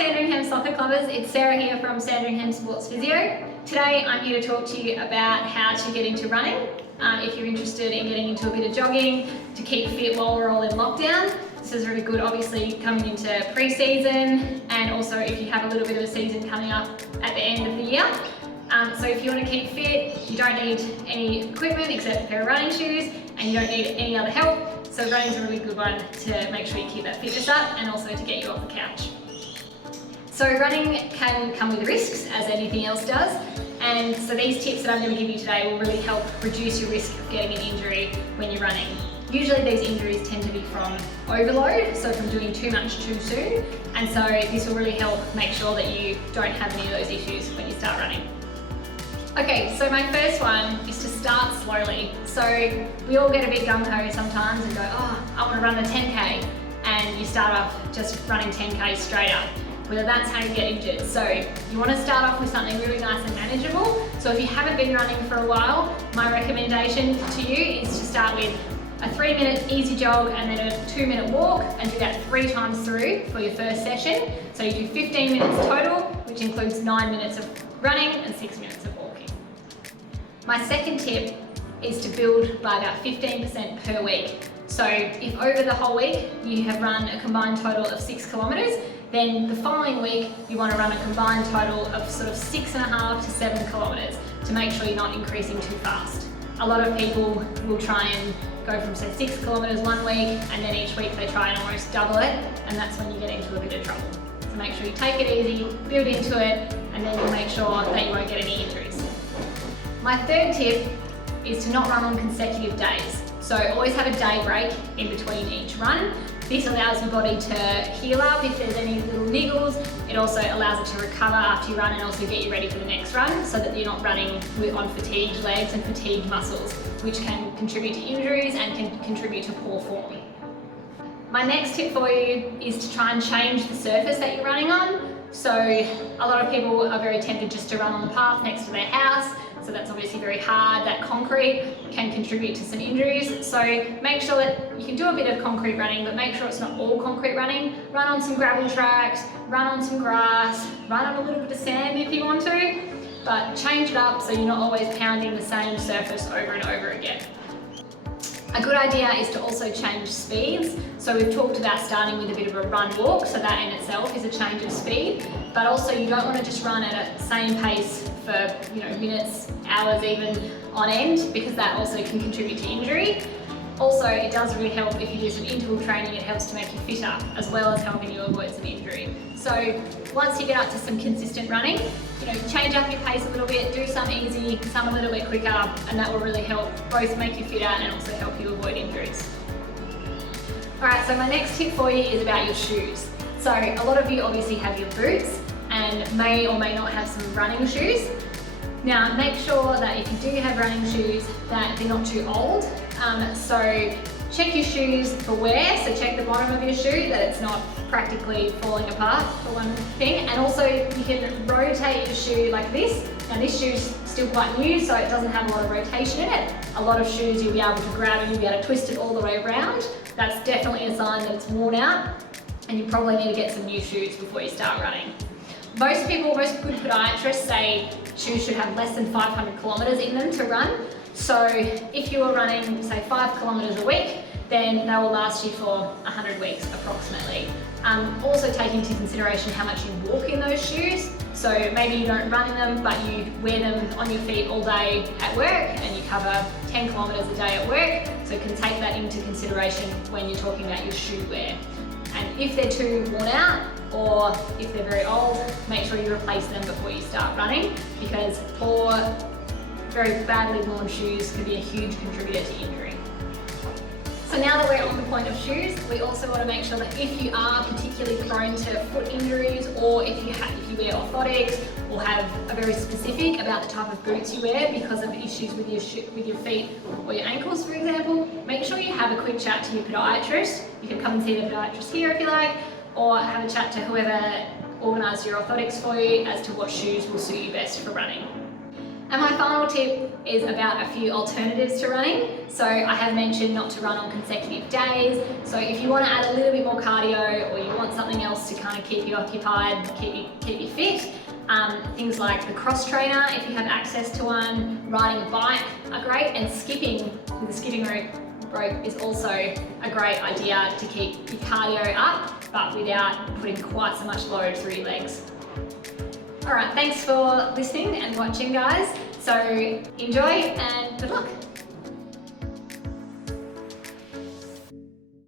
Sandringham Soccer Clubbers, it's Sarah here from Sandringham Sports Physio. Today I'm here to talk to you about how to get into running. If you're interested in getting into a bit of jogging to keep fit while we're all in lockdown, this is really good obviously coming into pre-season, and also if you have a little bit of a season coming up at the end of the year. So if you want to keep fit, you don't need any equipment except a pair of running shoes, and you don't need any other help. So running is a really good one to make sure you keep that fitness up and also to get you off the couch. So running can come with risks, as anything else does, and so these tips that I'm going to give you today will really help reduce your risk of getting an injury when you're running. Usually these injuries tend to be from overload, so from doing too much too soon, and so this will really help make sure that you don't have any of those issues when you start running. Okay, so my first one is to start slowly. So we all get a bit gung-ho sometimes and go, oh, I want to run the 10K, and you start off just running 10K straight up. Whether that's how you get injured. So you want to start off with something really nice and manageable. So if you haven't been running for a while, my recommendation to you is to start with a 3-minute easy jog and then a 2-minute walk, and do that 3 times through for your first session. So you do 15 minutes total, which includes 9 minutes of running and 6 minutes of walking. My second tip is to build by about 15% per week. So if over the whole week you have run a combined total of 6 kilometres, then the following week you want to run a combined total of sort of 6.5 to 7 kilometres to make sure you're not increasing too fast. A lot of people will try and go from say 6 kilometres one week, and then each week they try and almost double it, and that's when you get into a bit of trouble. So make sure you take it easy, build into it, and then you'll make sure that you won't get any injuries. My third tip is to not run on consecutive days. So always have a day break in between each run. This allows your body to heal up if there's any little niggles. It also allows it to recover after you run and also get you ready for the next run, so that you're not running on fatigued legs and fatigued muscles, which can contribute to injuries and can contribute to poor form. My next tip for you is to try and change the surface that you're running on. So a lot of people are very tempted just to run on the path next to their house. So that's obviously very hard. That concrete can contribute to some injuries. So make sure that you can do a bit of concrete running, but make sure it's not all concrete running. Run on some gravel tracks, run on some grass, run on a little bit of sand if you want to, but change it up so you're not always pounding the same surface over and over again. A good idea is to also change speeds. So we've talked about starting with a bit of a run walk, so that in itself is a change of speed, but also you don't want to just run at a same pace for minutes, hours even on end, because that also can contribute to injury. Also, it does really help if you do some interval training. It helps to make you fitter as well as helping you avoid some injury. So once you get up to some consistent running, change up your pace a little bit, do some easy, some a little bit quicker, and that will really help both make you fitter and also help you avoid injuries. Alright, so my next tip for you is about your shoes. So a lot of you obviously have your boots and may or may not have some running shoes. Now make sure that if you do have running shoes that they're not too old. So check your shoes for wear, so check the bottom of your shoe that it's not practically falling apart for one thing, and also you can rotate your shoe like this. Now this shoe's still quite new, so it doesn't have a lot of rotation in it. A lot of shoes you'll be able to grab and you'll be able to twist it all the way around. That's definitely a sign that it's worn out, and you probably need to get some new shoes before you start running. Most good podiatrists say shoes should have less than 500 kilometres in them to run. So if you are running, say 5 kilometres a week, then they will last you for 100 weeks approximately. Also take into consideration how much you walk in those shoes. So maybe you don't run in them, but you wear them on your feet all day at work, and you cover 10 kilometres a day at work. So you can take that into consideration when you're talking about your shoe wear. And if they're too worn out, or if they're very old, make sure you replace them before you start running, because poor, very badly worn shoes can be a huge contributor to injury. So now that we're on the point of shoes, we also want to make sure that if you are particularly prone to foot injuries, or if you wear orthotics, or have a very specific about the type of boots you wear because of issues with your feet or your ankles, for example, make sure you have a quick chat to your podiatrist. You can come and see the podiatrist here if you like, or have a chat to whoever organised your orthotics for you as to what shoes will suit you best for running. And my final tip is about a few alternatives to running. So I have mentioned not to run on consecutive days. So if you want to add a little bit more cardio, or you want something else to kind of keep you occupied, keep you fit, things like the cross trainer, if you have access to one, riding a bike are great, and skipping with a skipping rope is also a great idea to keep your cardio up, but without putting quite so much load through your legs. Alright, thanks for listening and watching, guys. So enjoy and good luck.